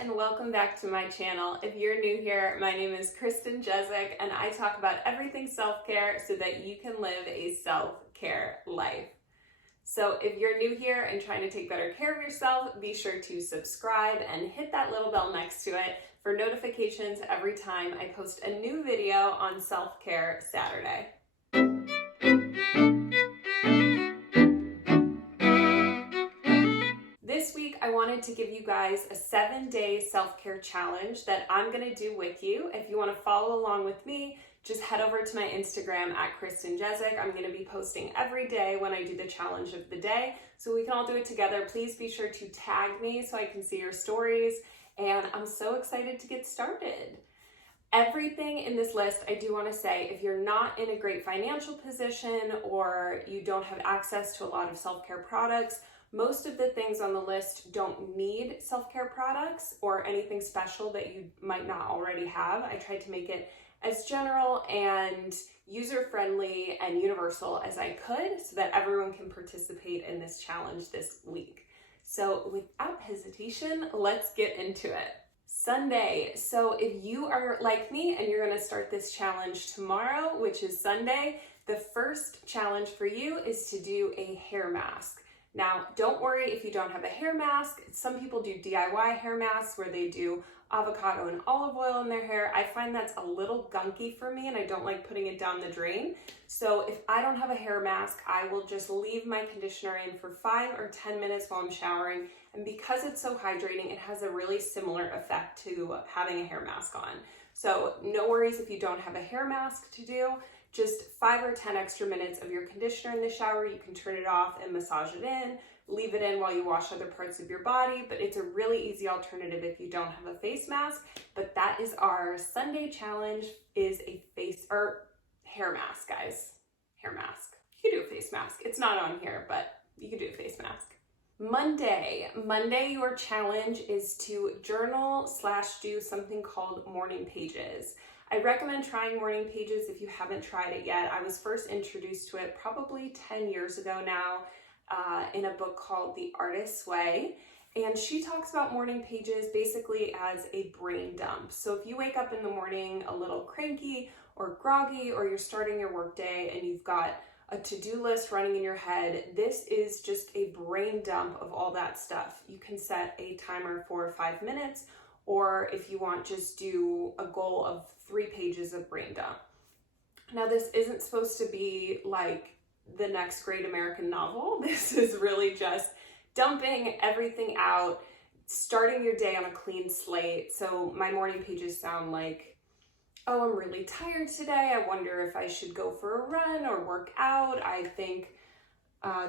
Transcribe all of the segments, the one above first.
and welcome back to my channel. If you're new here, my name is Kristen and I talk about everything self-care so that you can live a self-care life. So if you're new here and trying to take better care of yourself, be sure to subscribe and hit that little bell next to it for notifications every time I post a new video on Self-Care Saturday. This week, I wanted to give you guys a 7-day self-care challenge that I'm going to do with you. If you want to follow along with me, just head over to my Instagram at Kristen. I'm going to be posting every day when I do the challenge of the day, so we can all do it together. Please be sure to tag me so I can see your stories, and I'm so excited to get started. Everything in this list, I do want to say, if you're not in a great financial position or you don't have access to a lot of self-care products, most of the things on the list don't need self-care products or anything special that you might not already have. I tried to make it as general and user-friendly and universal as I could so that everyone can participate in this challenge this week. So without hesitation, let's get into it. Sunday. So if you are like me and you're going to start this challenge tomorrow, which is Sunday, the first challenge for you is to do a hair mask. Now, don't worry if you don't have a hair mask. Some people do DIY hair masks where they do avocado and olive oil in their hair. I find that's a little gunky for me and I don't like putting it down the drain. So if I don't have a hair mask, I will just leave my conditioner in for 5 or 10 minutes while I'm showering. And because it's so hydrating, it has a really similar effect to having a hair mask on. So no worries if you don't have a hair mask to do. Just 5 or 10 extra minutes of your conditioner in the shower. You can turn it off and massage it in, leave it in while you wash other parts of your body, but it's a really easy alternative if you don't have a face mask. But that is our Sunday challenge, is a hair mask, guys. Hair mask. You can do a face mask. It's not on here, but you can do a face mask. Monday, your challenge is to journal/do something called morning pages. I recommend trying morning pages if you haven't tried it yet. I was first introduced to it probably 10 years ago now in a book called The Artist's Way. And she talks about morning pages basically as a brain dump. So if you wake up in the morning a little cranky or groggy, or you're starting your workday and you've got a to-do list running in your head, this is just a brain dump of all that stuff. You can set a timer for 5 minutes, or if you want, just do a goal of 3 pages of brain dump. Now, this isn't supposed to be like the next great American novel. This is really just dumping everything out, starting your day on a clean slate. So my morning pages sound like, oh, I'm really tired today. I wonder if I should go for a run or work out. I think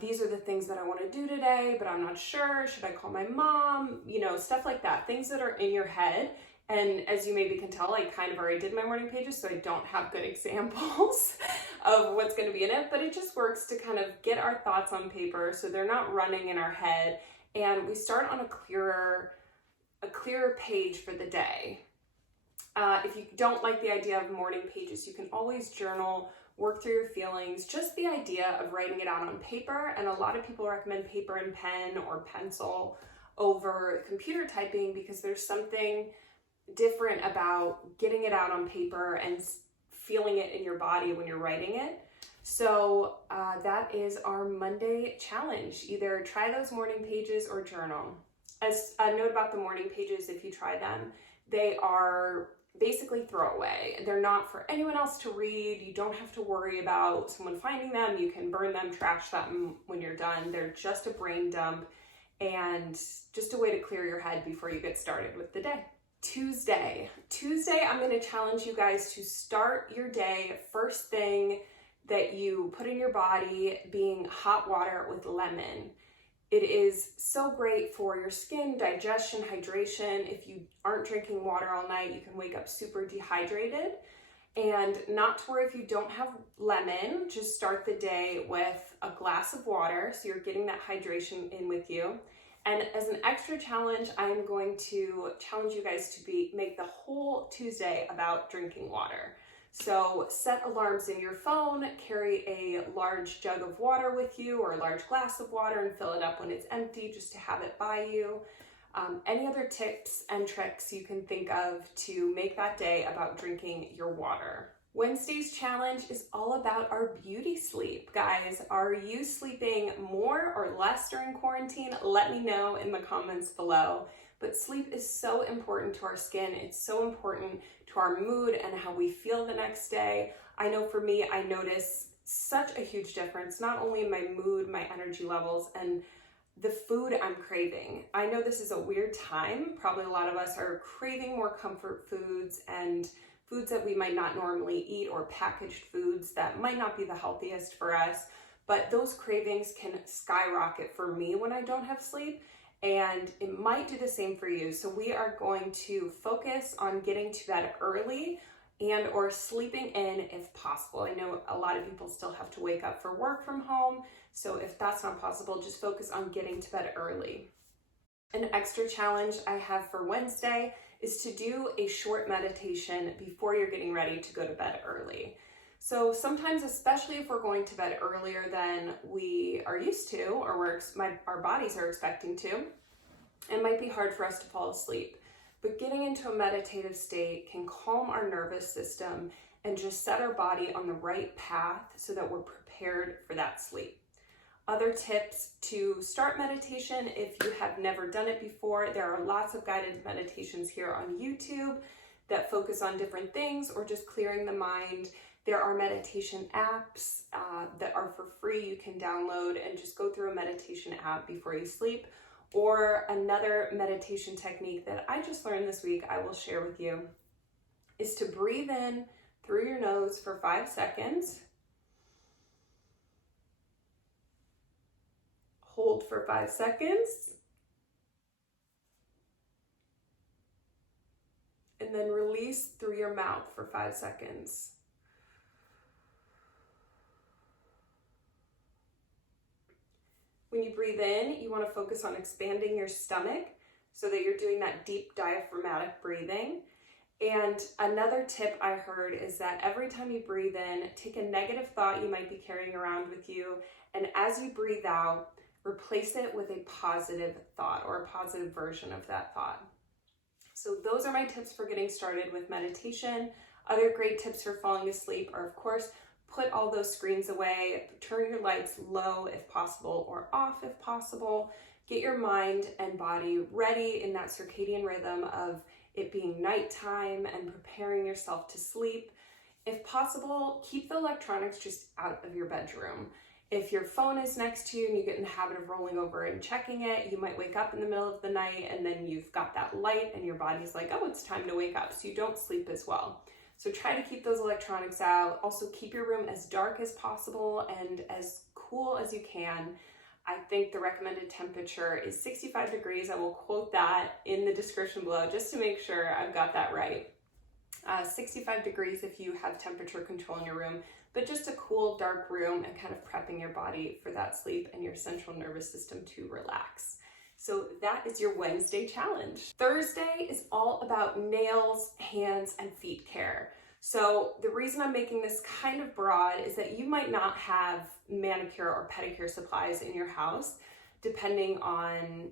these are the things that I want to do today, but I'm not sure. Should I call my mom? You know, stuff like that. Things that are in your head. And as you maybe can tell, I kind of already did my morning pages, so I don't have good examples of what's going to be in it, but it just works to kind of get our thoughts on paper so they're not running in our head, and we start on a clearer page for the day. If you don't like the idea of morning pages, you can always journal, work through your feelings, just the idea of writing it out on paper. And a lot of people recommend paper and pen or pencil over computer typing because there's something different about getting it out on paper and feeling it in your body when you're writing it. So that is our Monday challenge. Either try those morning pages or journal. As a note about the morning pages, if you try them, they are basically throwaway. They're not for anyone else to read. You don't have to worry about someone finding them. You can burn them, trash them when you're done. They're just a brain dump and just a way to clear your head before you get started with the day. Tuesday, I'm going to challenge you guys to start your day first thing that you put in your body being hot water with lemon. It is so great for your skin, digestion, hydration. If you aren't drinking water all night, you can wake up super dehydrated. And not to worry if you don't have lemon, just start the day with a glass of water so you're getting that hydration in with you. And as an extra challenge, I'm going to challenge you guys to make the whole Tuesday about drinking water. So set alarms in your phone, carry a large jug of water with you or a large glass of water and fill it up when it's empty just to have it by you. Any other tips and tricks you can think of to make that day about drinking your water. Wednesday's challenge is all about our beauty sleep. Guys, are you sleeping more or less during quarantine? Let me know in the comments below. But sleep is so important to our skin. It's so important to our mood and how we feel the next day. I know for me, I notice such a huge difference, not only in my mood, my energy levels, and the food I'm craving. I know this is a weird time. Probably a lot of us are craving more comfort foods and foods that we might not normally eat, or packaged foods that might not be the healthiest for us. But those cravings can skyrocket for me when I don't have sleep, and it might do the same for you. So we are going to focus on getting to bed early and or sleeping in if possible. I know a lot of people still have to wake up for work from home. So if that's not possible, just focus on getting to bed early. An extra challenge I have for Wednesday is to do a short meditation before you're getting ready to go to bed early. So sometimes, especially if we're going to bed earlier than we are used to, or our bodies are expecting to, it might be hard for us to fall asleep. But getting into a meditative state can calm our nervous system and just set our body on the right path so that we're prepared for that sleep. Other tips to start meditation, if you have never done it before, there are lots of guided meditations here on YouTube that focus on different things or just clearing the mind. There are meditation apps that are for free you can download and just go through a meditation app before you sleep. Or another meditation technique that I just learned this week I will share with you is to breathe in through your nose for 5 seconds. Hold for 5 seconds. And then release through your mouth for 5 seconds. When you breathe in, you want to focus on expanding your stomach so that you're doing that deep diaphragmatic breathing. And another tip I heard is that every time you breathe in, take a negative thought you might be carrying around with you, and as you breathe out, replace it with a positive thought or a positive version of that thought. So those are my tips for getting started with meditation. Other great tips for falling asleep are, of course, put all those screens away, turn your lights low if possible or off if possible. Get your mind and body ready in that circadian rhythm of it being nighttime and preparing yourself to sleep. If possible, keep the electronics just out of your bedroom. If your phone is next to you and you get in the habit of rolling over and checking it, you might wake up in the middle of the night and then you've got that light and your body's like, oh, it's time to wake up. So you don't sleep as well. So try to keep those electronics out. Also keep your room as dark as possible and as cool as you can. I think the recommended temperature is 65 degrees. I will quote that in the description below just to make sure I've got that right. 65 degrees if you have temperature control in your room, but just a cool, dark room and kind of prepping your body for that sleep and your central nervous system to relax. So that is your Wednesday challenge. Thursday is all about nails, hands, and feet care. So the reason I'm making this kind of broad is that you might not have manicure or pedicure supplies in your house, depending on,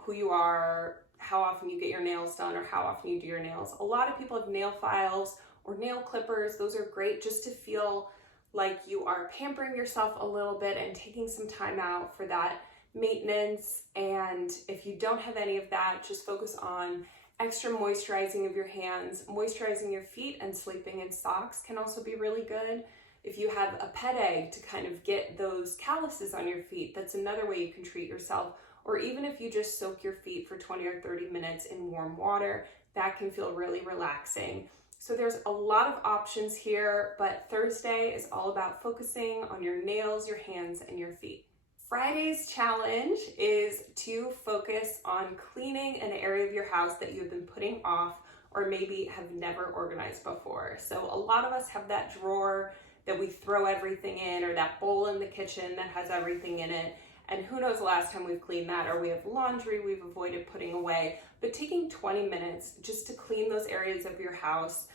who you are, how often you get your nails done, or how often you do your nails. A lot of people have nail files or nail clippers. Those are great just to feel like you are pampering yourself a little bit and taking some time out for that maintenance. And if you don't have any of that, just focus on extra moisturizing of your hands, moisturizing your feet, and sleeping in socks can also be really good. If you have a pet egg to kind of get those calluses on your feet, that's another way you can treat yourself. Or even if you just soak your feet for 20 or 30 minutes in warm water, that can feel really relaxing. So there's a lot of options here, but Thursday is all about focusing on your nails, your hands, and your feet. Friday's challenge is to focus on cleaning an area of your house that you have been putting off or maybe have never organized before. So a lot of us have that drawer that we throw everything in, or that bowl in the kitchen that has everything in it. And who knows the last time we've cleaned that, or we have laundry we've avoided putting away. But taking 20 minutes just to clean those areas of your house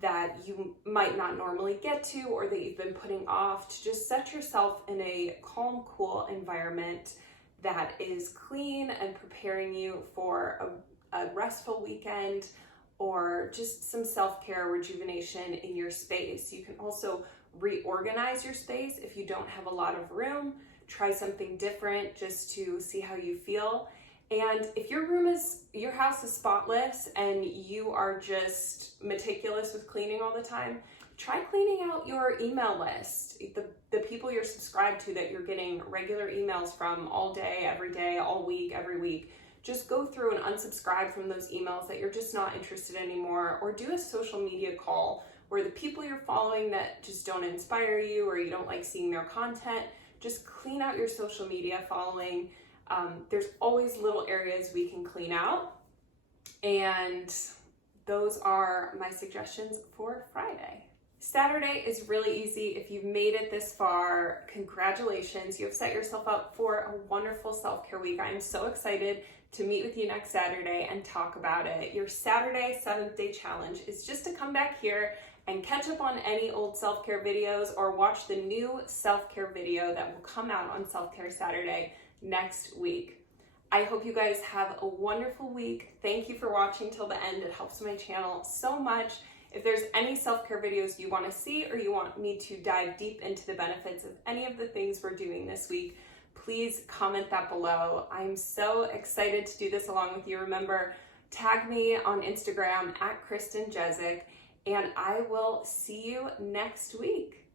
that you might not normally get to, or that you've been putting off, to just set yourself in a calm, cool environment that is clean and preparing you for a restful weekend, or just some self-care rejuvenation in your space. You can also reorganize your space if you don't have a lot of room. Try something different just to see how you feel. And if your house is spotless and you are just meticulous with cleaning all the time, try cleaning out your email list. The people you're subscribed to that you're getting regular emails from all day, every day, all week, every week. Just go through and unsubscribe from those emails that you're just not interested anymore, or do a social media call where the people you're following that just don't inspire you or you don't like seeing their content, just clean out your social media following. There's always little areas we can clean out, and those are my suggestions for Friday. Saturday is really easy. If you've made it this far, congratulations. You have set yourself up for a wonderful self-care week. I'm so excited to meet with you next Saturday and talk about it. Your Saturday 7th-day challenge is just to come back here and catch up on any old self-care videos, or watch the new self-care video that will come out on Self-Care Saturday next week. I hope you guys have a wonderful week. Thank you for watching till the end. It helps my channel so much. If there's any self-care videos you want to see, or you want me to dive deep into the benefits of any of the things we're doing this week, please comment that below. I'm so excited to do this along with you. Remember, tag me on Instagram at Kristen Jezik, and I will see you next week.